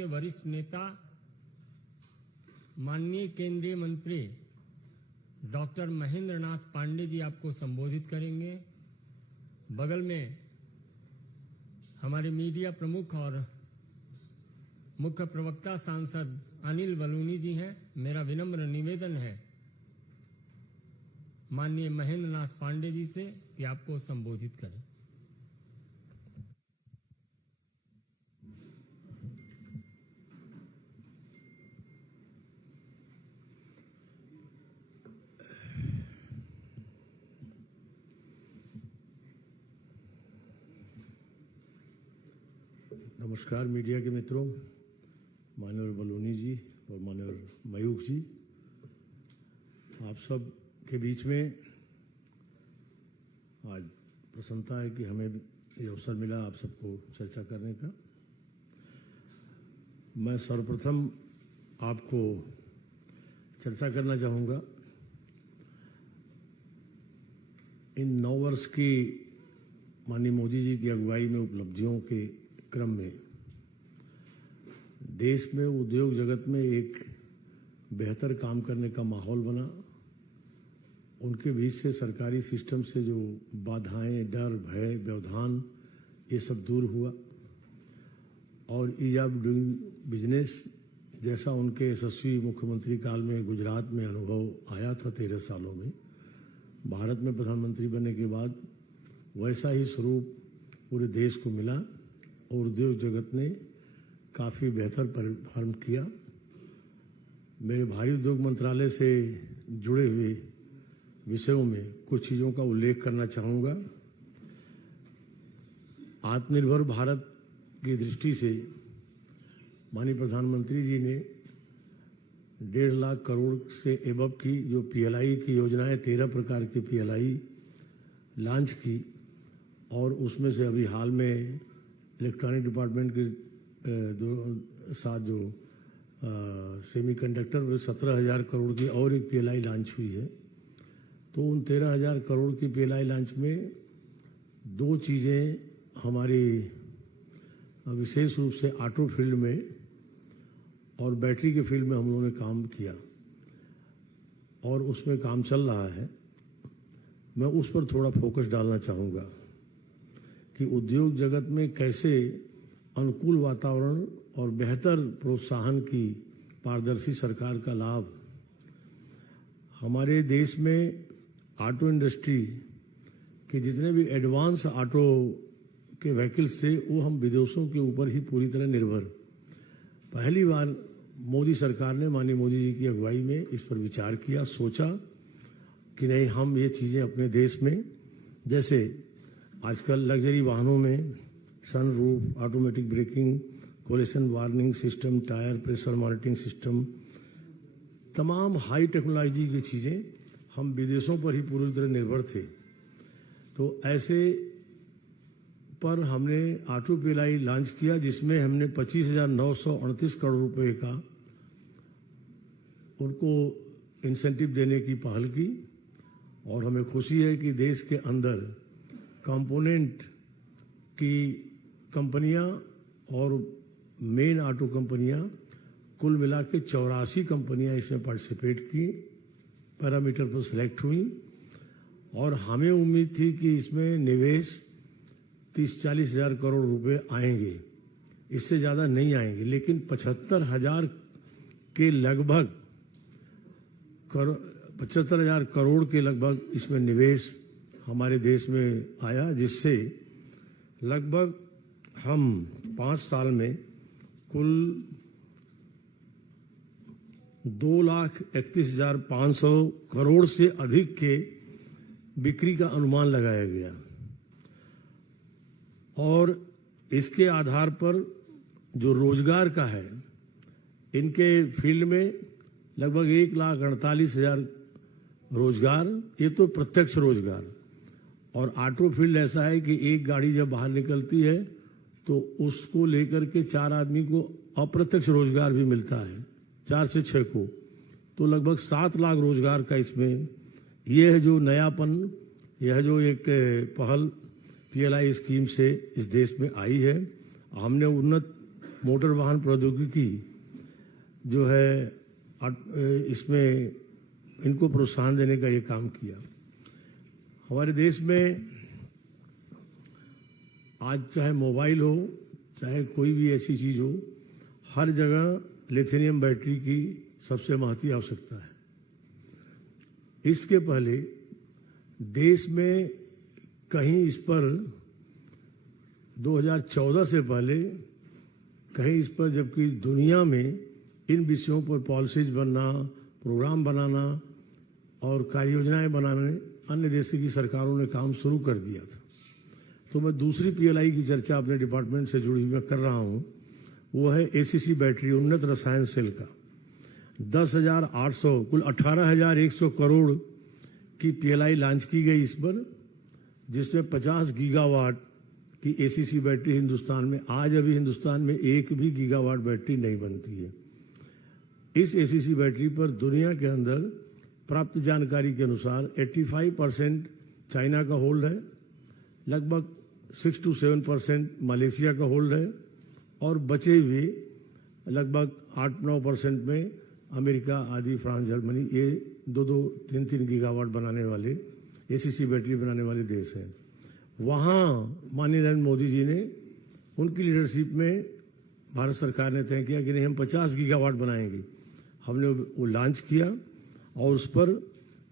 के वरिष्ठ नेता माननीय केंद्रीय मंत्री डॉक्टर महेंद्र नाथ पांडे जी आपको संबोधित करेंगे। बगल में हमारे मीडिया प्रमुख और मुख्य प्रवक्ता सांसद अनिल बलूनी जी हैं। मेरा विनम्र निवेदन है माननीय महेंद्र नाथ पांडे जी से कि आपको संबोधित करें। नमस्कार मीडिया के मित्रों, माननीय बलूनी जी और माननीय मयूख जी, आप सब के बीच में आज प्रसन्नता है कि हमें ये अवसर मिला आप सबको चर्चा करने का। मैं सर्वप्रथम आपको चर्चा करना चाहूँगा इन 9 वर्ष की माननीय मोदी जी की अगुवाई में उपलब्धियों के क्रम में देश में उद्योग जगत में एक बेहतर काम करने का माहौल बना। उनके बीच से सरकारी सिस्टम से जो बाधाएं, डर, भय, व्यवधान ये सब दूर हुआ और ईज ऑफ डूइंग बिजनेस जैसा उनके यशस्वी मुख्यमंत्री काल में गुजरात में अनुभव आया था 13 सालों में, भारत में प्रधानमंत्री बनने के बाद वैसा ही स्वरूप पूरे देश को मिला और उद्योग जगत ने काफ़ी बेहतर परफॉर्म किया। मेरे भारी उद्योग मंत्रालय से जुड़े हुए विषयों में कुछ चीज़ों का उल्लेख करना चाहूँगा। आत्मनिर्भर भारत की दृष्टि से माननीय प्रधानमंत्री जी ने 1.5 लाख करोड़ से एबव की जो PLI की योजनाएं 13 प्रकार की PLI लॉन्च की और उसमें से अभी हाल में इलेक्ट्रॉनिक डिपार्टमेंट के साथ जो सेमीकंडक्टर में 17,000 करोड़ की और एक PLI लॉन्च हुई है। तो उन 13,000 करोड़ की PLI लॉन्च में 2 चीज़ें हमारी विशेष रूप से ऑटो फील्ड में और बैटरी के फील्ड में हम लोगों ने काम किया और उसमें काम चल रहा है। मैं उस पर थोड़ा फोकस डालना चाहूँगा कि उद्योग जगत में कैसे अनुकूल वातावरण और बेहतर प्रोत्साहन की पारदर्शी सरकार का लाभ हमारे देश में ऑटो इंडस्ट्री के जितने भी एडवांस ऑटो के व्हीकल्स थे वो हम विदेशों के ऊपर ही पूरी तरह निर्भर। पहली बार मोदी सरकार ने माननीय मोदी जी की अगुवाई में इस पर विचार किया, सोचा कि नहीं हम ये चीज़ें अपने देश में, जैसे आजकल लग्जरी वाहनों में sunroof, automatic braking, collision warning system, tyre pressure monitoring system, तमाम हाई टेक्नोलॉजी की चीज़ें हम विदेशों पर ही पूरी तरह निर्भर थे। तो ऐसे पर हमने ऑटो PLI लॉन्च किया जिसमें हमने 25,938 करोड़ रुपए का उनको इंसेंटिव देने की पहल की और हमें खुशी है कि देश के अंदर कंपोनेंट की कंपनियां और मेन ऑटो कंपनियां कुल मिला के 84 कंपनियां इसमें पार्टिसिपेट की, पैरामीटर पर सिलेक्ट हुई और हमें उम्मीद थी कि इसमें निवेश 30-40 हज़ार करोड़ रुपए आएंगे, इससे ज़्यादा नहीं आएंगे, लेकिन 75,000 के लगभग 75,000 करोड़ के लगभग इसमें निवेश हमारे देश में आया, जिससे लगभग हम 5 साल में कुल 2,31,500 करोड़ से अधिक के बिक्री का अनुमान लगाया गया और इसके आधार पर जो रोजगार का है इनके फील्ड में लगभग 1,48,000 रोजगार, ये तो प्रत्यक्ष रोजगार। और ऑटो फील्ड ऐसा है कि एक गाड़ी जब बाहर निकलती है तो उसको लेकर के 4 आदमी को अप्रत्यक्ष रोजगार भी मिलता है, 4 से 6 को, तो लगभग 7 लाख रोजगार का इसमें ये है जो नयापन, यह जो एक पहल PLI स्कीम से इस देश में आई है। हमने उन्नत मोटर वाहन प्रौद्योगिकी जो है इसमें इनको प्रोत्साहन देने का ये काम किया। हमारे देश में आज चाहे मोबाइल हो, चाहे कोई भी ऐसी चीज हो, हर जगह लिथियम बैटरी की सबसे महती आवश्यकता है। इसके पहले देश में कहीं इस पर 2014 से पहले कहीं इस पर, जबकि दुनिया में इन विषयों पर पॉलिसीज बनना, प्रोग्राम बनाना और कार्य योजनाएं बनाने अन्य देश की सरकारों ने काम शुरू कर दिया था। तो मैं दूसरी पीएलआई की चर्चा अपने डिपार्टमेंट से जुड़ी हुई मैं कर रहा हूं, वो है एसीसी बैटरी, उन्नत रसायन सेल का 10,800 कुल 18,100 करोड़ की पीएलआई लॉन्च की गई इस पर, जिसमें 50 गीगावाट की एसीसी बैटरी हिंदुस्तान में, आज अभी हिंदुस्तान में एक भी गीगावाट बैटरी नहीं बनती है। इस एसीसी बैटरी पर दुनिया के अंदर प्राप्त जानकारी के अनुसार 85% चाइना का होल्ड है, लगभग 6 to 7% मलेशिया का होल्ड है और बचे हुए लगभग 8-9% में अमेरिका आदि, फ्रांस, जर्मनी, ये 2-3 गीगावाट बनाने वाले एसीसी बैटरी बनाने वाले देश हैं। वहाँ माननीय नरेंद्र मोदी जी ने, उनकी लीडरशिप में भारत सरकार ने तय किया कि नहीं, हम 50 गीगावाट बनाएंगे। हमने वो लॉन्च किया और उस पर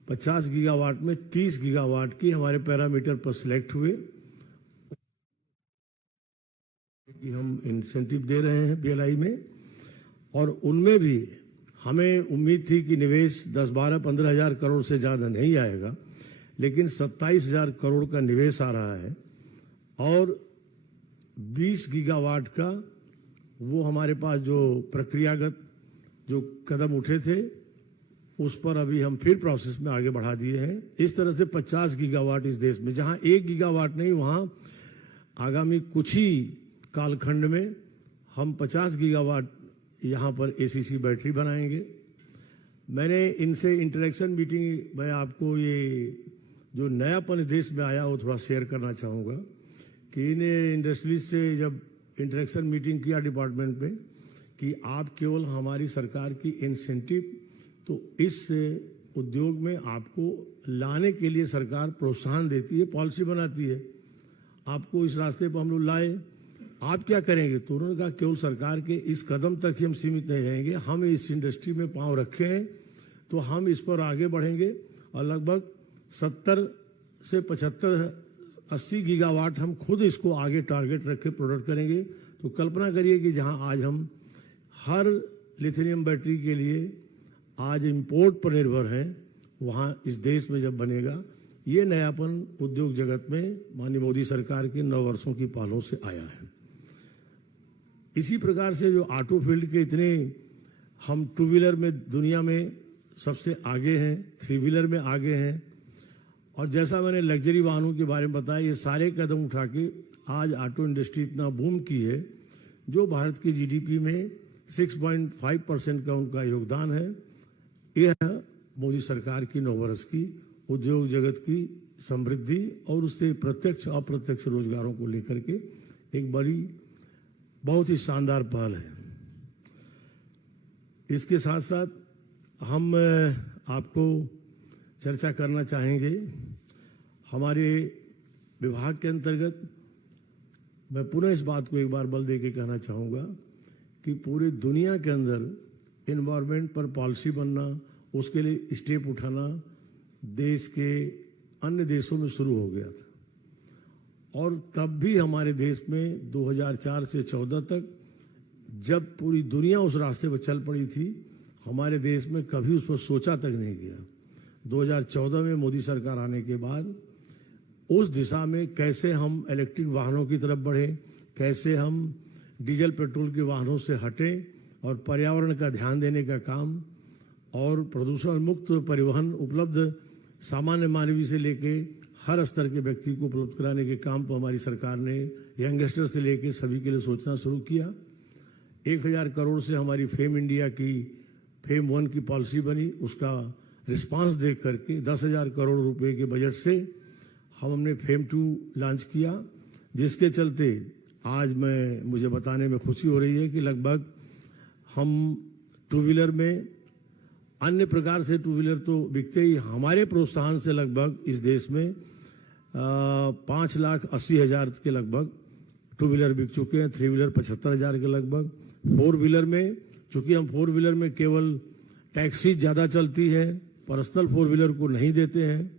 50 गीगावाट में 30 गीगावाट की हमारे पैरामीटर पर सिलेक्ट हुए कि हम इंसेंटिव दे रहे हैं पीएलआई में, और उनमें भी हमें उम्मीद थी कि निवेश 10-12-15 हजार करोड़ से ज़्यादा नहीं आएगा, लेकिन 27,000 करोड़ का निवेश आ रहा है और 20 गीगावाट का वो हमारे पास जो प्रक्रियागत जो कदम उठे थे उस पर अभी हम फिर प्रोसेस में आगे बढ़ा दिए हैं। इस तरह से 50 गीगावाट इस देश में, जहां 1 गीगावाट नहीं, वहां आगामी कुछ ही कालखंड में हम 50 गीगावाट यहां पर एसीसी बैटरी बनाएंगे। मैंने इनसे इंटरेक्शन मीटिंग में आपको ये जो नयापन इस देश में आया वो थोड़ा शेयर करना चाहूँगा कि इन इंडस्ट्रीज से जब इंटरेक्शन मीटिंग किया डिपार्टमेंट में कि आप केवल हमारी सरकार की इंसेंटिव, तो इस उद्योग में आपको लाने के लिए सरकार प्रोत्साहन देती है, पॉलिसी बनाती है, आपको इस रास्ते पर हम लोग लाए, आप क्या करेंगे? तो उन्होंने कहा केवल सरकार के इस कदम तक ही हम सीमित नहीं रहेंगे, हम इस इंडस्ट्री में पांव रखे हैं तो हम इस पर आगे बढ़ेंगे और लगभग 70 से 75-80 गीगावाट हम खुद इसको आगे टारगेट रख के प्रोडक्ट करेंगे। तो कल्पना करिए कि जहां आज हम हर लिथियम बैटरी के लिए आज इंपोर्ट पर निर्भर हैं, वहां इस देश में जब बनेगा, ये नयापन उद्योग जगत में माननीय मोदी सरकार के 9 वर्षों की पहलों से आया है। इसी प्रकार से जो ऑटो फील्ड के इतने, हम 2 व्हीलर में दुनिया में सबसे आगे हैं, 3 व्हीलर में आगे हैं, और जैसा मैंने लग्जरी वाहनों के बारे में बताया, ये सारे कदम उठा के आज ऑटो इंडस्ट्री इतना बूम की है, जो भारत की जीडीपी में 6.5% का उनका योगदान है। यह मोदी सरकार की 9 वर्ष की उद्योग जगत की समृद्धि और उससे प्रत्यक्ष अप्रत्यक्ष रोजगारों को लेकर के एक बड़ी, बहुत ही शानदार पहल है। इसके साथ साथ हम आपको चर्चा करना चाहेंगे, हमारे विभाग के अंतर्गत मैं पुनः इस बात को एक बार बल दे के कहना चाहूँगा कि पूरे दुनिया के अंदर एनवायरनमेंट पर पॉलिसी बनना, उसके लिए स्टेप उठाना देश के अन्य देशों में शुरू हो गया था, और तब भी हमारे देश में 2004 से 14 तक जब पूरी दुनिया उस रास्ते पर चल पड़ी थी, हमारे देश में कभी उस पर सोचा तक नहीं गया। 2014 में मोदी सरकार आने के बाद उस दिशा में कैसे हम इलेक्ट्रिक वाहनों की तरफ बढ़ें, कैसे हम डीजल पेट्रोल के वाहनों से हटें और पर्यावरण का ध्यान देने का काम और प्रदूषण मुक्त परिवहन उपलब्ध सामान्य मानवी से लेके हर स्तर के व्यक्ति को उपलब्ध कराने के काम पर हमारी सरकार ने यंगस्टर से लेके सभी के लिए सोचना शुरू किया। 1,000 करोड़ से हमारी फेम इंडिया की फेम 1 की पॉलिसी बनी, उसका रिस्पांस देख करके 10,000 करोड़ रुपए के बजट से हमने फेम 2 लॉन्च किया, जिसके चलते आज मुझे बताने में खुशी हो रही है कि लगभग हम टू व्हीलर में, अन्य प्रकार से टू व्हीलर तो बिकते ही, हमारे प्रोत्साहन से लगभग इस देश में 5,80,000 के लगभग टू व्हीलर बिक चुके हैं, थ्री व्हीलर 75,000 के लगभग। फोर व्हीलर में, चूंकि हम फोर व्हीलर में केवल टैक्सी ज़्यादा चलती है, पर्सनल फोर व्हीलर को नहीं देते हैं,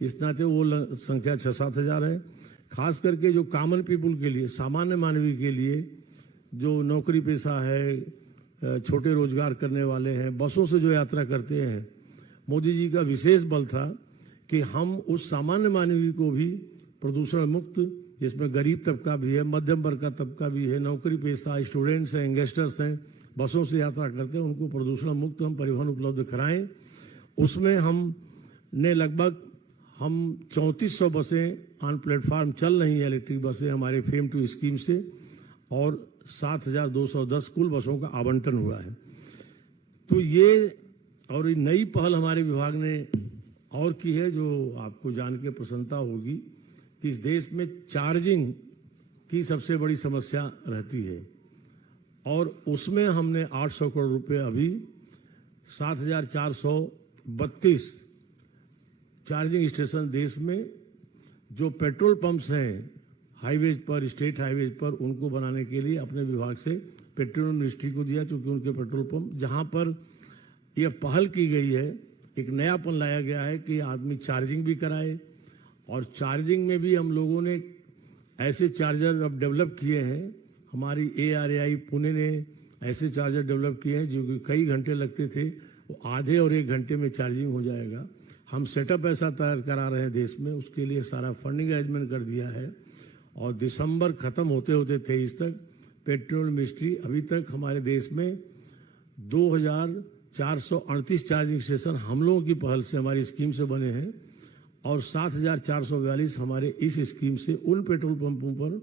इस नाते वो संख्या 6-7 हज़ार है। खास करके जो कॉमन पीपुल के लिए, सामान्य मानवीय के लिए, जो नौकरी पेशा है, छोटे रोजगार करने वाले हैं, बसों से जो यात्रा करते हैं, मोदी जी का विशेष बल था कि हम उस सामान्य मानवीय को भी प्रदूषण मुक्त, जिसमें गरीब तबका भी है, मध्यम वर्ग का तबका भी है, नौकरी पेशा, स्टूडेंट्स हैं, यंगस्टर्स हैं, बसों से यात्रा करते हैं, उनको प्रदूषण मुक्त हम परिवहन उपलब्ध कराएं। उसमें हमने लगभग 3400 बसें ऑन प्लेटफार्म चल रही हैं, इलेक्ट्रिक बसें हमारे फेम टू स्कीम से, और 7,210 कुल बसों का आवंटन हुआ है। तो ये और नई पहल हमारे विभाग ने और की है, जो आपको जान के प्रसन्नता होगी कि इस देश में चार्जिंग की सबसे बड़ी समस्या रहती है, और उसमें हमने 800 करोड़ रुपए अभी 7,432 चार्जिंग स्टेशन देश में, जो पेट्रोल पंप्स हैं हाईवेज पर, स्टेट हाईवेज पर, उनको बनाने के लिए अपने विभाग से पेट्रोल मिनिस्ट्री को दिया, क्योंकि उनके पेट्रोल पंप जहां पर यह पहल की गई है, एक नयापन लाया गया है कि आदमी चार्जिंग भी कराए। और चार्जिंग में भी हम लोगों ने ऐसे चार्जर अब डेवलप किए हैं, हमारी ARAI पुणे ने ऐसे चार्जर डेवलप किए हैं जो कि कई घंटे लगते थे, वो आधे और 1 घंटे में चार्जिंग हो जाएगा। हम सेटअप ऐसा तैयार करा रहे हैं देश में, उसके लिए सारा फंडिंग अरेंजमेंट कर दिया है, और दिसंबर खत्म होते होते 23 तक पेट्रोल मिनिस्ट्री, अभी तक हमारे देश में 2,438 चार्जिंग स्टेशन हम लोगों की पहल से, हमारी स्कीम से बने हैं, और 7,442 हमारे इस स्कीम से उन पेट्रोल पंपों पर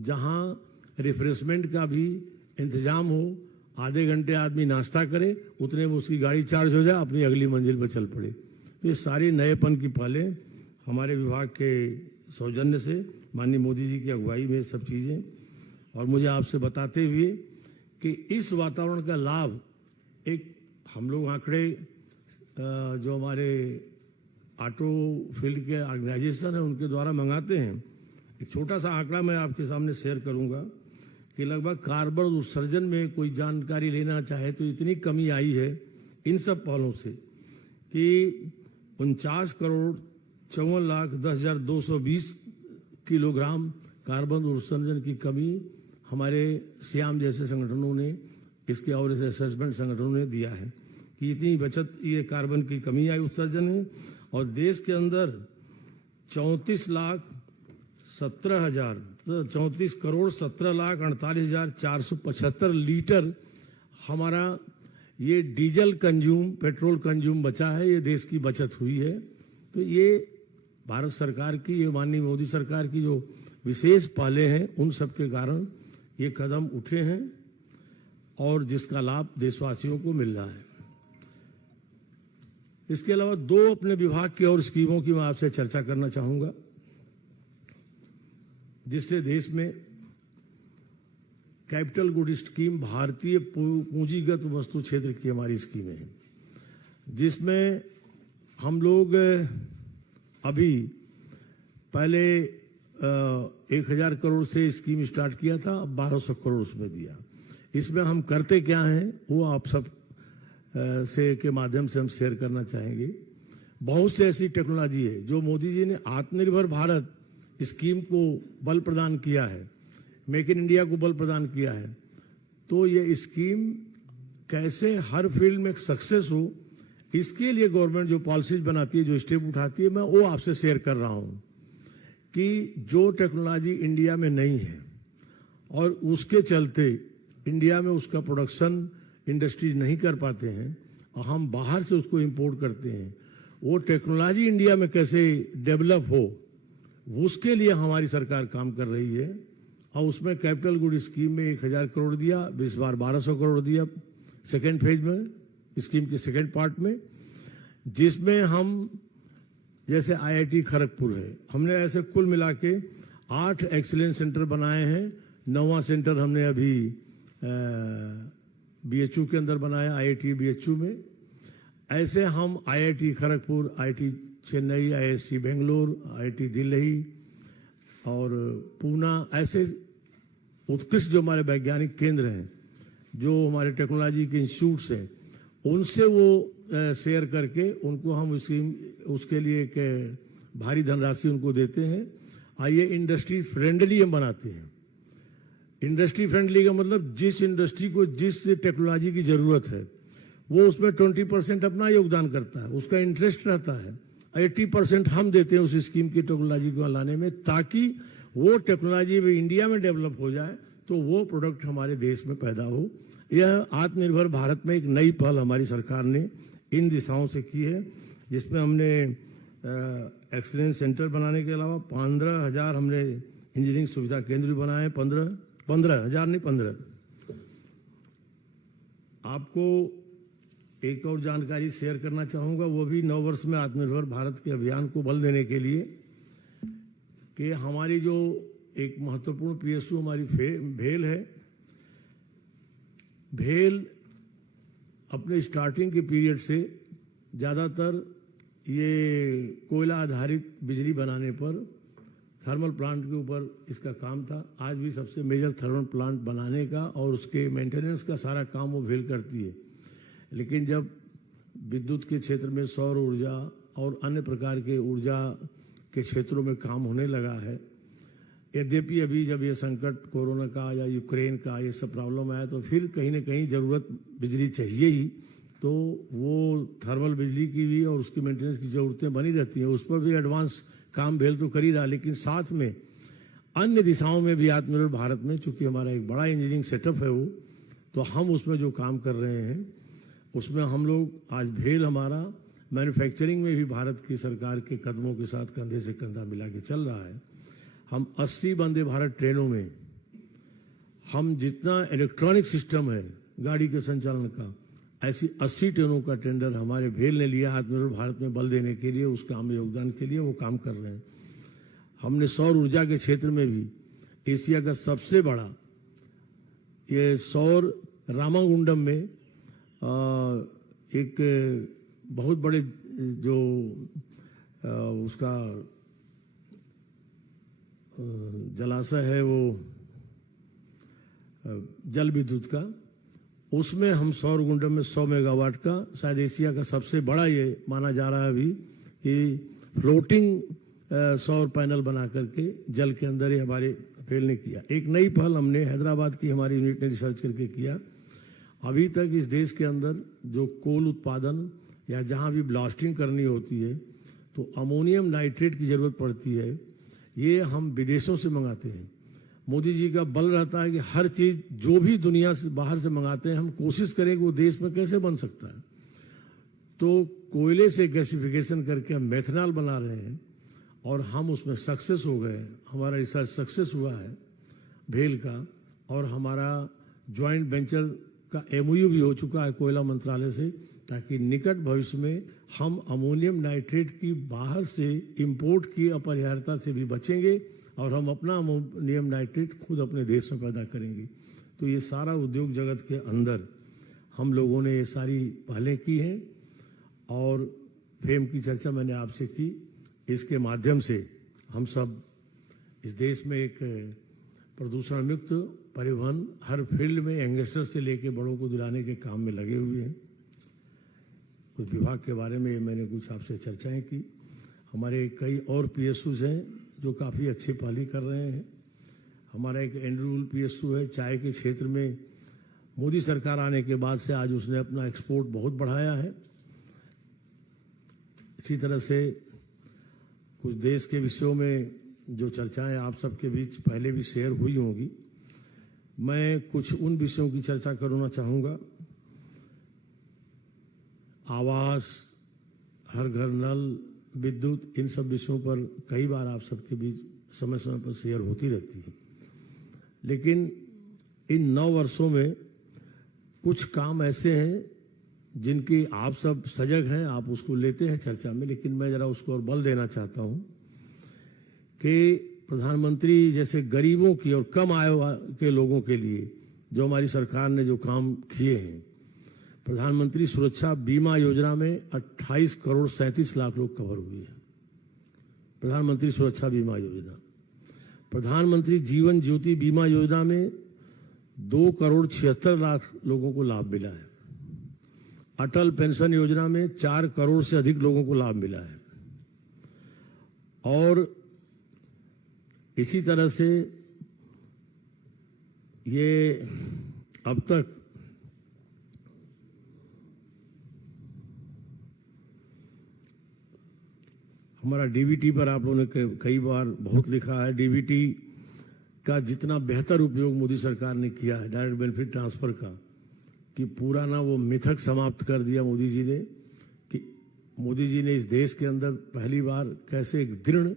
जहां रिफ्रेशमेंट का भी इंतजाम हो, आधे घंटे आदमी नाश्ता करे, उतने में उसकी गाड़ी चार्ज हो जाए, अपनी अगली मंजिल पर चल पड़े। तो ये सारी नएपन की पहलें हमारे विभाग के सौजन्य से, माननीय मोदी जी की अगुवाई में सब चीज़ें, और मुझे आपसे बताते हुए कि इस वातावरण का लाभ एक हम लोग आंकड़े जो हमारे ऑटो फील्ड के ऑर्गेनाइजेशन है उनके द्वारा मंगाते हैं, एक छोटा सा आंकड़ा मैं आपके सामने शेयर करूंगा कि लगभग कार्बन उत्सर्जन में कोई जानकारी लेना चाहे तो इतनी कमी आई है इन सब पहलों से कि 49,54,10,220 किलोग्राम कार्बन उत्सर्जन की कमी हमारे सियाम जैसे संगठनों ने, इसके और ऐसे असेसमेंट संगठनों ने दिया है कि इतनी बचत, ये कार्बन की कमी आई उत्सर्जन में। और देश के अंदर 34,17,48,475 लीटर हमारा ये डीजल कंज्यूम, पेट्रोल कंज्यूम बचा है, ये देश की बचत हुई है। तो ये भारत सरकार की, ये माननीय मोदी सरकार की जो विशेष पहलें हैं, उन सब के कारण ये कदम उठे हैं और जिसका लाभ देशवासियों को मिल रहा है। इसके अलावा 2 अपने विभाग की और स्कीमों की मैं आपसे चर्चा करना चाहूंगा, जिससे देश में कैपिटल गुड स्कीम, भारतीय पूंजीगत वस्तु क्षेत्र की हमारी स्कीमें हैं, जिसमें हम लोग अभी पहले 1,000 करोड़ से स्कीम स्टार्ट किया था, अब 1,200 करोड़ उसमें दिया। इसमें हम करते क्या हैं वो आप सब से के माध्यम से हम शेयर करना चाहेंगे। बहुत से ऐसी टेक्नोलॉजी है जो मोदी जी ने आत्मनिर्भर भारत स्कीम को बल प्रदान किया है, मेक इन इंडिया को बल प्रदान किया है। तो ये स्कीम कैसे हर फील्ड में सक्सेस हो, इसके लिए गवर्नमेंट जो पॉलिसीज बनाती है, जो स्टेप उठाती है, मैं वो आपसे शेयर कर रहा हूं कि जो टेक्नोलॉजी इंडिया में नहीं है और उसके चलते इंडिया में उसका प्रोडक्शन इंडस्ट्रीज नहीं कर पाते हैं और हम बाहर से उसको इंपोर्ट करते हैं, वो टेक्नोलॉजी इंडिया में कैसे डेवलप हो, उसके लिए हमारी सरकार काम कर रही है। और उसमें कैपिटल गुड स्कीम में 1,000 करोड़ दिया, इस बार 1,200 करोड़ दिया सेकेंड फेज में, स्कीम के सेकेंड पार्ट में, जिसमें हम जैसे IIT खड़गपुर है, हमने ऐसे कुल मिला के 8 एक्सीलेंस सेंटर बनाए हैं 9वां सेंटर हमने अभी बीएचयू के अंदर बनाया, आईआईटी बीएचयू में। ऐसे हम IIT Kharagpur, IIT Chennai, IISc Bangalore, IIT Delhi और पूना, ऐसे उत्कृष्ट जो हमारे वैज्ञानिक केंद्र हैं, जो हमारे टेक्नोलॉजी के इंस्टीट्यूट्स हैं, उनसे वो शेयर करके उनको हम उसके लिए एक भारी धनराशि उनको देते हैं। आइए इंडस्ट्री फ्रेंडली हम बनाते हैं। इंडस्ट्री फ्रेंडली का मतलब जिस इंडस्ट्री को जिस टेक्नोलॉजी की जरूरत है वो उसमें 20% अपना योगदान करता है, उसका इंटरेस्ट रहता है। 80% हम देते हैं उस स्कीम की टेक्नोलॉजी को लाने में, ताकि वो टेक्नोलॉजी इंडिया में डेवलप हो जाए तो वो प्रोडक्ट हमारे देश में पैदा हो। यह आत्मनिर्भर भारत में एक नई पहल हमारी सरकार ने इन दिशाओं से की है, जिसमें हमने एक्सीलेंस सेंटर बनाने के अलावा 15,000 हमने इंजीनियरिंग सुविधा केंद्र बनाए। 15,000 नहीं 15। आपको एक और जानकारी शेयर करना चाहूँगा, वो भी 9 वर्ष में आत्मनिर्भर भारत के अभियान को बल देने के लिए, कि हमारी जो एक महत्वपूर्ण पीएसयू हमारी भेल है। भेल अपने स्टार्टिंग के पीरियड से ज़्यादातर ये कोयला आधारित बिजली बनाने पर, थर्मल प्लांट के ऊपर इसका काम था। आज भी सबसे मेजर थर्मल प्लांट बनाने का और उसके मेंटेनेंस का सारा काम वो भेल करती है। लेकिन जब विद्युत के क्षेत्र में सौर ऊर्जा और अन्य प्रकार के ऊर्जा के क्षेत्रों में काम होने लगा है, यद्यपि अभी जब ये संकट कोरोना का या यूक्रेन का ये सब प्रॉब्लम आया तो फिर कहीं ना कहीं ज़रूरत बिजली चाहिए ही, तो वो थर्मल बिजली की भी और उसकी मेंटेनेंस की ज़रूरतें बनी रहती हैं। उस पर भी एडवांस काम भेल तो कर ही रहा, लेकिन साथ में अन्य दिशाओं में भी आत्मनिर्भर भारत में, चूंकि हमारा एक बड़ा इंजीनियरिंग सेटअप है वो, तो हम उसमें जो काम कर रहे हैं उसमें हम लोग आज भेल हमारा मैन्युफैक्चरिंग में भी भारत की सरकार के कदमों के साथ कंधे से कंधा मिला के चल रहा है। हम 80 वंदे भारत ट्रेनों में हम जितना इलेक्ट्रॉनिक सिस्टम है गाड़ी के संचालन का, ऐसी 80 ट्रेनों का टेंडर हमारे भेल ने लिया आत्मनिर्भर भारत में बल देने के लिए, उस काम में योगदान के लिए वो काम कर रहे हैं। हमने सौर ऊर्जा के क्षेत्र में भी एशिया का सबसे बड़ा ये सौर रामागुंडम में एक बहुत बड़े जो उसका जलाशय है वो जल विद्युत का, उसमें हम सौर गुंडम में 100 मेगावाट का, शायद एशिया का सबसे बड़ा ये माना जा रहा है अभी, कि फ्लोटिंग सौर पैनल बना करके जल के अंदर ही हमारे भेल ने किया। एक नई पहल हमने हैदराबाद की हमारी यूनिट ने रिसर्च करके किया। अभी तक इस देश के अंदर जो कोल उत्पादन या जहाँ भी ब्लास्टिंग करनी होती है तो अमोनियम नाइट्रेट की ज़रूरत पड़ती है, ये हम विदेशों से मंगाते हैं। मोदी जी का बल रहता है कि हर चीज़ जो भी दुनिया से बाहर से मंगाते हैं हम कोशिश करें कि वो देश में कैसे बन सकता है। तो कोयले से गैसिफिकेशन करके हम मेथनॉल बना रहे हैं और हम उसमें सक्सेस हो गए। हमारा रिसर्च सक्सेस हुआ है भेल का, और हमारा जॉइंट वेंचर का एमओयू भी हो चुका है कोयला मंत्रालय से, ताकि निकट भविष्य में हम अमोनियम नाइट्रेट की बाहर से इंपोर्ट की अपरिहार्यता से भी बचेंगे और हम अपना अमोनियम नाइट्रेट खुद अपने देश में पैदा करेंगे। तो ये सारा उद्योग जगत के अंदर हम लोगों ने ये सारी पहलें की हैं, और फेम की चर्चा मैंने आपसे की। इसके माध्यम से हम सब इस देश में एक प्रदूषण मुक्त परिवहन हर फील्ड में यंगस्टर से लेके बड़ों को दिलाने के काम में लगे हुए हैं। कुछ विभाग के बारे में मैंने कुछ आपसे चर्चाएं की। हमारे कई और पीएसयूज हैं जो काफ़ी अच्छी पहल कर रहे हैं। हमारा एक एंड्रूल पीएसयू है चाय के क्षेत्र में, मोदी सरकार आने के बाद से आज उसने अपना एक्सपोर्ट बहुत बढ़ाया है। इसी तरह से कुछ देश के विषयों में जो चर्चाएं आप सबके बीच पहले भी शेयर हुई होंगी, मैं कुछ उन विषयों की चर्चा करना चाहूँगा। आवास, हर घर नल, विद्युत, इन सब विषयों पर कई बार आप सबके बीच समय समय पर शेयर होती रहती है। लेकिन इन 9 वर्षों में कुछ काम ऐसे हैं जिनकी आप सब सजग हैं, आप उसको लेते हैं चर्चा में, लेकिन मैं ज़रा उसको और बल देना चाहता हूँ कि प्रधानमंत्री जैसे गरीबों की और कम आय के लोगों के लिए जो हमारी सरकार ने जो काम किए हैं, प्रधानमंत्री सुरक्षा बीमा योजना में 28 करोड़ 37 लाख लोग कवर हुए हैं। प्रधानमंत्री सुरक्षा बीमा योजना, प्रधानमंत्री जीवन ज्योति बीमा योजना में 2 करोड़ 76 लाख लोगों को लाभ मिला है। अटल पेंशन योजना में 4 करोड़ से अधिक लोगों को लाभ मिला है। और इसी तरह से ये अब तक हमारा डीबीटी पर आप लोगों ने कई बार बहुत लिखा है। डीबीटी का जितना बेहतर उपयोग मोदी सरकार ने किया है, डायरेक्ट बेनिफिट ट्रांसफर का, कि पूरा ना वो मिथक समाप्त कर दिया मोदी जी ने, कि मोदी जी ने इस देश के अंदर पहली बार कैसे एक दृढ़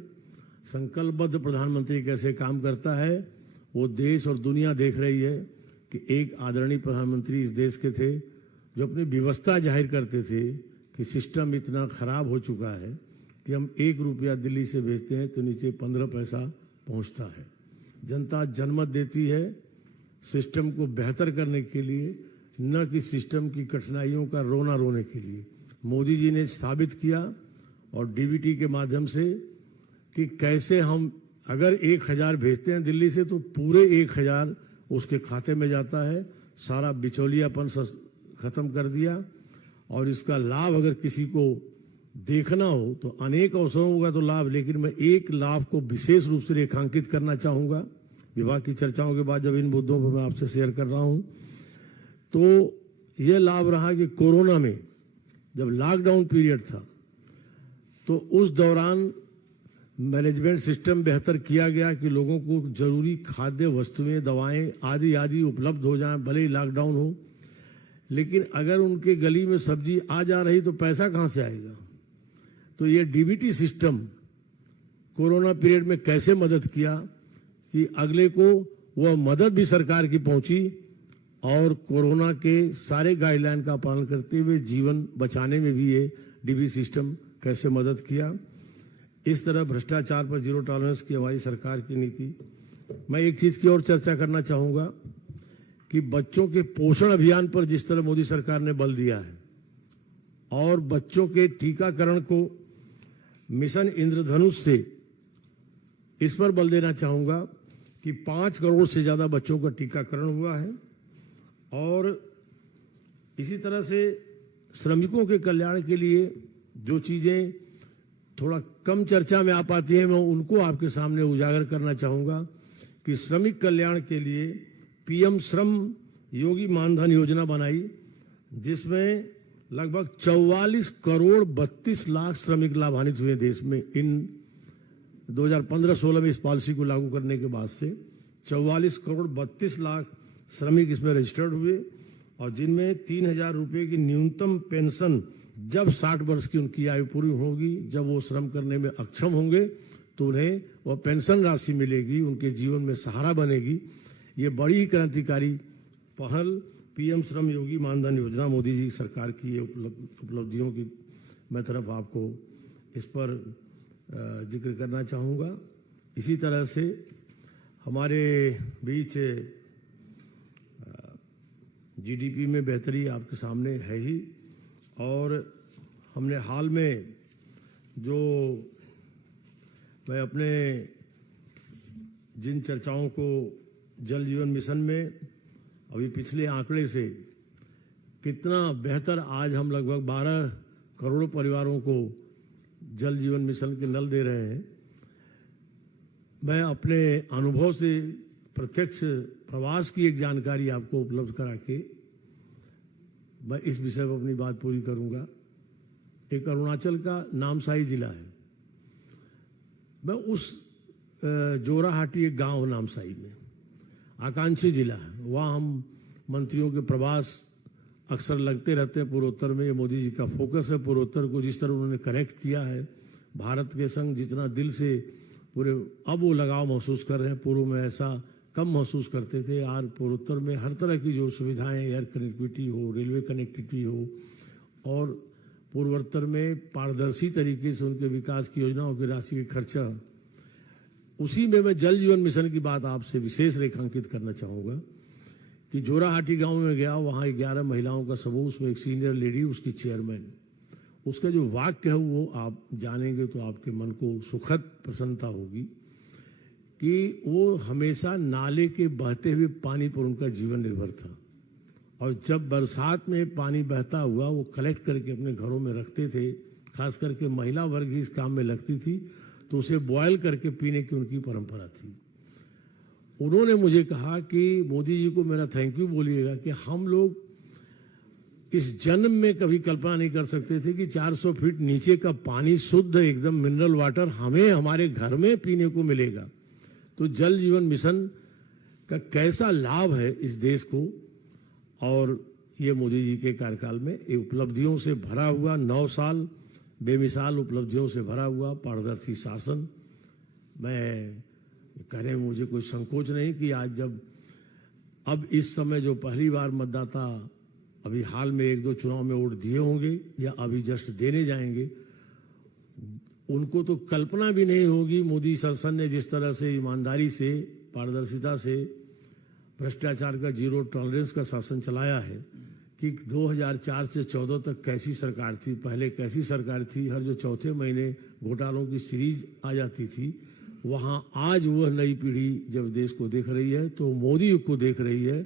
संकल्पबद्ध प्रधानमंत्री कैसे काम करता है, वो देश और दुनिया देख रही है कि एक आदरणीय प्रधानमंत्री इस देश के थे जो अपनी व्यवस्था जाहिर करते थे कि सिस्टम इतना खराब हो चुका है कि हम 1 रुपया दिल्ली से भेजते हैं तो नीचे 15 पैसा पहुंचता है। जनता जनमत देती है सिस्टम को बेहतर करने के लिए, न कि सिस्टम की कठिनाइयों का रोना रोने के लिए। मोदी जी ने साबित किया और डीबीटी के माध्यम से कि कैसे हम अगर 1000 भेजते हैं दिल्ली से तो पूरे 1000 उसके खाते में जाता है। सारा बिचौलियापन खत्म कर दिया। और इसका लाभ अगर किसी को देखना हो तो अनेक अवसरों का तो लाभ, लेकिन मैं एक लाभ को विशेष रूप से रेखांकित करना चाहूंगा। विभाग की चर्चाओं के बाद जब इन मुद्दों पर मैं आपसे शेयर कर रहा हूं तो यह लाभ रहा कि कोरोना में जब लॉकडाउन पीरियड था तो उस दौरान मैनेजमेंट सिस्टम बेहतर किया गया कि लोगों को जरूरी खाद्य वस्तुएं, दवाएं आदि उपलब्ध हो जाएं, भले ही लॉकडाउन हो। लेकिन अगर उनके गली में सब्जी आ जा रही तो पैसा कहां से आएगा? तो ये डीबीटी सिस्टम कोरोना पीरियड में कैसे मदद किया कि अगले को वह मदद भी सरकार की पहुंची और कोरोना के सारे गाइडलाइन का पालन करते हुए जीवन बचाने में भी ये डीबी सिस्टम कैसे मदद किया। इस तरह भ्रष्टाचार पर जीरो टॉलरेंस की हमारी सरकार की नीति। मैं एक चीज की और चर्चा करना चाहूंगा कि बच्चों के पोषण अभियान पर जिस तरह मोदी सरकार ने बल दिया है और बच्चों के टीकाकरण को मिशन इंद्रधनुष से इस पर बल देना चाहूंगा कि 5 करोड़ से ज्यादा बच्चों का टीकाकरण हुआ है। और इसी तरह से श्रमिकों के कल्याण के लिए जो चीजें थोड़ा कम चर्चा में आ पाती है मैं उनको आपके सामने उजागर करना चाहूंगा कि श्रमिक कल्याण के लिए पीएम श्रम योगी मानधन योजना बनाई जिसमें लगभग 44 करोड़ 32 लाख श्रमिक लाभान्वित हुए देश में। इन 2015-16 में इस पॉलिसी को लागू करने के बाद से 44 करोड़ 32 लाख श्रमिक इसमें रजिस्टर्ड हुए और जिनमें 3000 रुपये की न्यूनतम पेंशन जब 60 वर्ष की उनकी आयु पूरी होगी, जब वो श्रम करने में अक्षम होंगे तो उन्हें वह पेंशन राशि मिलेगी, उनके जीवन में सहारा बनेगी। ये बड़ी ही क्रांतिकारी पहल पीएम श्रम योगी मानधन योजना मोदी जी सरकार की उपलब्धियों की मैं तरफ आपको इस पर जिक्र करना चाहूँगा। इसी तरह से हमारे बीच जीडीपी में बेहतरी आपके सामने है ही और हमने हाल में जो मैं अपने जिन चर्चाओं को जल जीवन मिशन में अभी पिछले आंकड़े से कितना बेहतर आज हम लगभग 12 करोड़ परिवारों को जल जीवन मिशन के नल दे रहे हैं। मैं अपने अनुभव से प्रत्यक्ष प्रवास की एक जानकारी आपको उपलब्ध करा के मैं इस विषय पर अपनी बात पूरी करूंगा। एक अरुणाचल का नामसाई जिला है। मैं उस जोराहाटी एक गांव नामसाई में आकांक्षी जिला है, वहाँ हम मंत्रियों के प्रवास अक्सर लगते रहते हैं। पूर्वोत्तर में ये मोदी जी का फोकस है। पूर्वोत्तर को जिस तरह उन्होंने कनेक्ट किया है भारत के संग, जितना दिल से पूरे अब वो लगाव महसूस कर रहे हैं। पूर्व में ऐसा कम महसूस करते थे। आज पूर्वोत्तर में हर तरह की जो सुविधाएं, एयर कनेक्टिविटी हो, रेलवे कनेक्टिविटी हो और पूर्वोत्तर में पारदर्शी तरीके से उनके विकास की योजनाओं की राशि के खर्चा उसी में मैं जल जीवन मिशन की बात आपसे विशेष रेखांकित करना चाहूँगा कि जोराहाटी गांव में गया, वहाँ 11 महिलाओं का समूह, उसमें एक सीनियर लेडी उसकी चेयरमैन, उसका जो वाक्य है वो आप जानेंगे तो आपके मन को सुखद प्रसन्नता होगी कि वो हमेशा नाले के बहते हुए पानी पर उनका जीवन निर्भर था, और जब बरसात में पानी बहता हुआ वो कलेक्ट करके अपने घरों में रखते थे। खास करके महिला वर्ग ही इस काम में लगती थी, तो उसे बॉयल करके पीने की उनकी परंपरा थी। उन्होंने मुझे कहा कि मोदी जी को मेरा थैंक यू बोलिएगा कि हम लोग इस जन्म में कभी कल्पना नहीं कर सकते थे कि 400 फीट नीचे का पानी शुद्ध एकदम मिनरल वाटर हमें हमारे घर में पीने को मिलेगा। तो जल जीवन मिशन का कैसा लाभ है इस देश को, और ये मोदी जी के कार्यकाल में ये उपलब्धियों से भरा हुआ 9 साल बेमिसाल उपलब्धियों से भरा हुआ पारदर्शी शासन। मैं कहने में मुझे कोई संकोच नहीं कि आज जब अब इस समय जो पहली बार मतदाता अभी हाल में 1-2 चुनाव में वोट दिए होंगे या अभी जस्ट देने जाएंगे, उनको तो कल्पना भी नहीं होगी मोदी शासन ने जिस तरह से ईमानदारी से, पारदर्शिता से, भ्रष्टाचार का जीरो टॉलरेंस का शासन चलाया है कि 2004 से 14 तक कैसी सरकार थी, पहले कैसी सरकार थी, हर जो चौथे महीने घोटालों की सीरीज आ जाती थी, वहाँ आज वह नई पीढ़ी जब देश को देख रही है तो मोदी को देख रही है।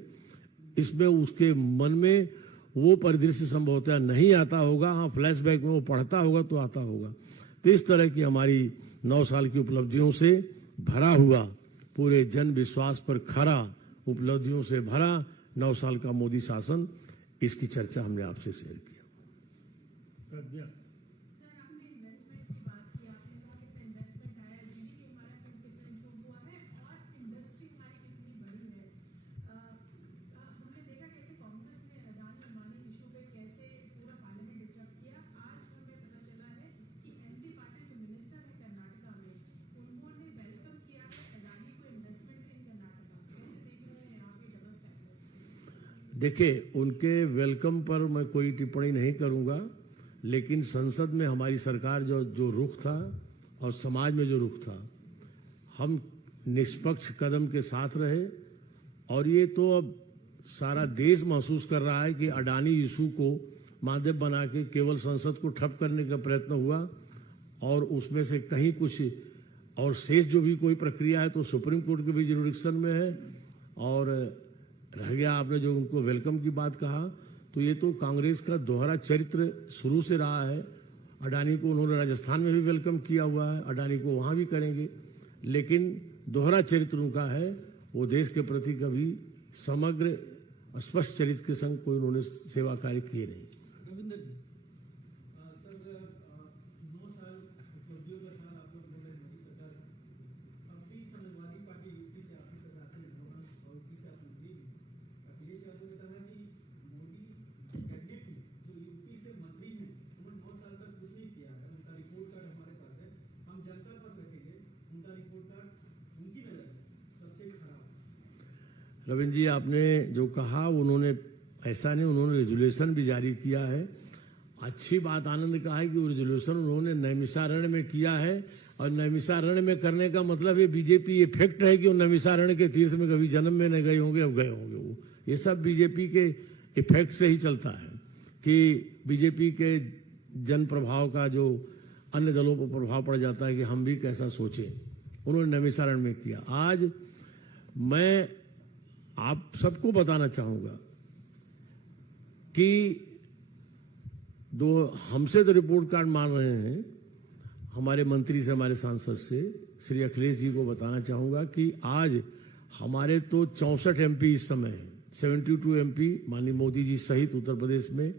इसमें उसके मन में वो परिदृश्य संभवतः नहीं आता होगा, हाँ फ्लैशबैक में वो पढ़ता होगा तो आता होगा। तो इस तरह की हमारी 9 साल की उपलब्धियों से भरा हुआ, पूरे जन विश्वास पर खरा उपलब्धियों से भरा 9 साल का मोदी शासन, इसकी चर्चा हमने आपसे शेयर किया। देखिए, उनके वेलकम पर मैं कोई टिप्पणी नहीं करूंगा, लेकिन संसद में हमारी सरकार जो रुख था और समाज में जो रुख था, हम निष्पक्ष कदम के साथ रहे। और ये तो अब सारा देश महसूस कर रहा है कि अडानी इशू को माध्यम बना के केवल संसद को ठप करने का प्रयत्न हुआ, और उसमें से कहीं कुछ और शेष जो भी कोई प्रक्रिया है तो सुप्रीम कोर्ट के भी जुरिडिक्शन में है। और रह गया आपने जो उनको वेलकम की बात कहा, तो ये तो कांग्रेस का दोहरा चरित्र शुरू से रहा है। अडानी को उन्होंने राजस्थान में भी वेलकम किया हुआ है, अडानी को वहां भी करेंगे, लेकिन दोहरा चरित्र उनका है। वो देश के प्रति कभी समग्र स्पष्ट चरित्र के संग कोई उन्होंने सेवा कार्य किए नहीं। रविंद्र जी, आपने जो कहा उन्होंने ऐसा नहीं, उन्होंने रेजुलेशन भी जारी किया है। अच्छी बात आनंद का है कि वो रेजुलेशन उन्होंने नैमिषारण्य में किया है, और नैमिषारण्य में करने का मतलब ये बीजेपी इफेक्ट है कि वो नैमिषारण्य के तीर्थ में कभी जन्म में न गए होंगे, अब गए होंगे। वो ये सब बीजेपी के इफेक्ट से ही चलता है कि बीजेपी के जन प्रभाव का जो अन्य दलों पर प्रभाव पड़ जाता है कि हम भी कैसा सोचें। उन्होंने नैमिषारण्य में किया। आज मैं आप सबको बताना चाहूंगा कि हमसे तो रिपोर्ट कार्ड मांग रहे हैं, हमारे मंत्री से, हमारे सांसद से, श्री अखिलेश जी को बताना चाहूंगा कि आज हमारे तो 64 एमपी इस समय है, 72 एमपी माननीय मोदी जी सहित उत्तर प्रदेश में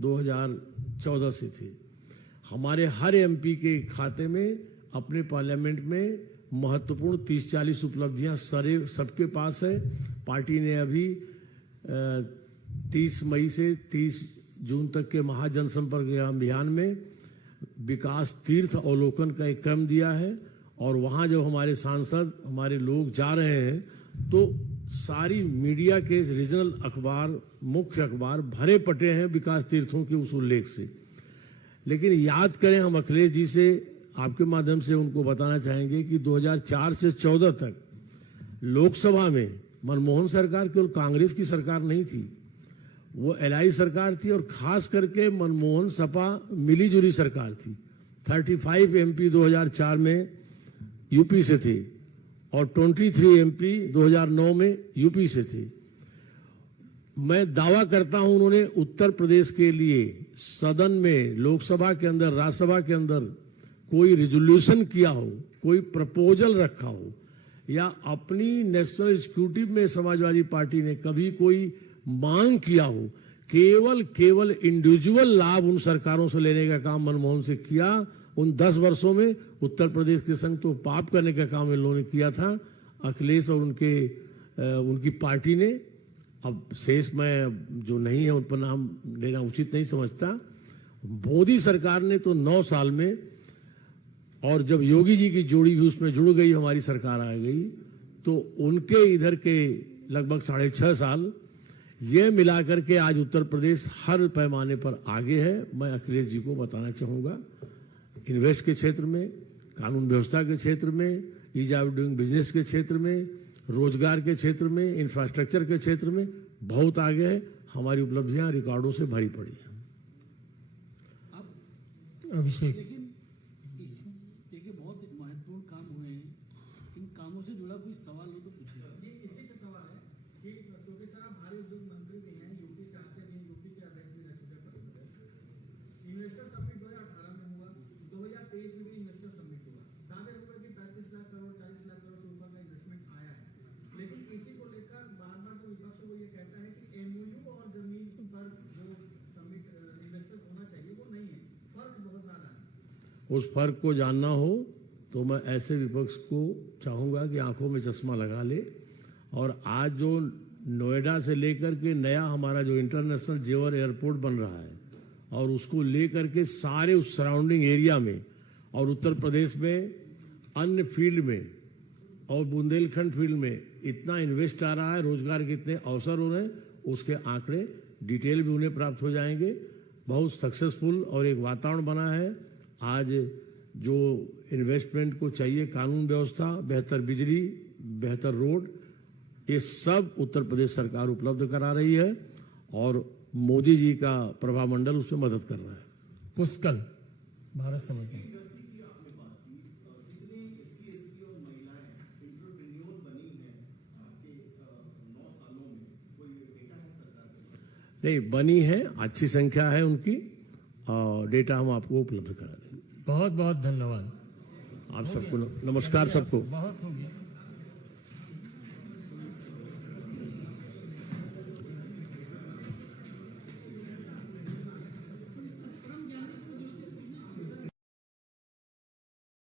2014 से थे। हमारे हर एमपी के खाते में अपने पार्लियामेंट में महत्वपूर्ण 30-40 उपलब्धियां सबके पास है। पार्टी ने अभी 30 मई से 30 जून तक के महाजनसंपर्क अभियान में विकास तीर्थ अवलोकन का एक क्रम दिया है, और वहां जब हमारे सांसद, हमारे लोग जा रहे हैं तो सारी मीडिया के रीजनल अखबार, मुख्य अखबार भरे पटे हैं विकास तीर्थों के उस उल्लेख से। लेकिन याद करें, हम अखिलेश जी से आपके माध्यम से उनको बताना चाहेंगे कि 2004 से 14 तक लोकसभा में मनमोहन सरकार केवल कांग्रेस की सरकार नहीं थी, वो एलआई सरकार थी और खास करके मनमोहन सपा मिलीजुली सरकार थी। 35 एमपी 2004 में यूपी से थे और 23 एमपी 2009 में यूपी से थे। मैं दावा करता हूं उन्होंने उत्तर प्रदेश के लिए सदन में, लोकसभा के अंदर, राज्यसभा के अंदर कोई रिजोल्यूशन किया हो, कोई प्रपोजल रखा हो, या अपनी नेशनल एग्जीक्यूटिव में समाजवादी पार्टी ने कभी कोई मांग किया हो, केवल इंडिविजुअल लाभ उन सरकारों से लेने का काम मनमोहन से किया। उन 10 वर्षों में उत्तर प्रदेश के संग तो पाप करने का काम इन लोगों ने किया था, अखिलेश और उनकी पार्टी ने। अब शेष मैं जो नहीं है उन पर नाम लेना उचित नहीं समझता। मोदी सरकार ने तो 9 साल में, और जब योगी जी की जोड़ी भी उसमें जुड़ गई, हमारी सरकार आ गई, तो उनके इधर के लगभग 6.5 साल, ये मिलाकर के आज उत्तर प्रदेश हर पैमाने पर आगे है। मैं अखिलेश जी को बताना चाहूंगा, इन्वेस्ट के क्षेत्र में, कानून व्यवस्था के क्षेत्र में, ईज ऑफ डूइंग बिजनेस के क्षेत्र में, रोजगार के क्षेत्र में, इंफ्रास्ट्रक्चर के क्षेत्र में बहुत आगे है। हमारी उपलब्धियां रिकॉर्डों से भरी पड़ी है। अभिषेक, देखिए बहुत महत्वपूर्ण काम हुए हैं, इन कामों से जुड़ा कोई सवाल हो तो पूछिए। ये इसी पे सवाल है कि क्योंकि सर आप भारी उद्योग मंत्री भी हैं, यूपी से आते हैं, यूपी के अध्यक्ष भी रह चुके हैं। इन्वेस्टर समिट 2018 में हुआ, 2023 में भी इन्वेस्टर समिट हुआ। दावे हुए कि 35 लाख करोड़ 40 लाख करोड़ से ऊपर का इन्वेस्टमेंट आया है, लेकिन इसी को लेकर बार बार जो विपक्ष वो ये कहता है कि एमओयू और जमीन पर जो समिट इन्वेस्टर होना चाहिए वो नहीं है, फर्क बहुत ज्यादा है। उस फर्क को जानना हो तो मैं ऐसे विपक्ष को चाहूंगा कि आंखों में चश्मा लगा ले, और आज जो नोएडा से लेकर के नया हमारा जो इंटरनेशनल जेवर एयरपोर्ट बन रहा है, और उसको लेकर के सारे उस सराउंडिंग एरिया में और उत्तर प्रदेश में अन्य फील्ड में और बुंदेलखंड फील्ड में इतना इन्वेस्ट आ रहा है, रोजगार के इतने अवसर हो रहे हैं, उसके आंकड़े डिटेल भी उन्हें प्राप्त हो जाएंगे। बहुत सक्सेसफुल और एक वातावरण बना है। आज जो इन्वेस्टमेंट को चाहिए, कानून व्यवस्था, बेहतर बिजली, बेहतर रोड, ये सब उत्तर प्रदेश सरकार उपलब्ध करा रही है, और मोदी जी का प्रभामंडल उसमें मदद कर रहा है। पुष्कल, भारत समाचार। नहीं, बनी है, अच्छी संख्या है उनकी, और डेटा हम आपको उपलब्ध करा देंगे। बहुत बहुत धन्यवाद। आप सबको नमस्कार सबको। बहुत हो गया।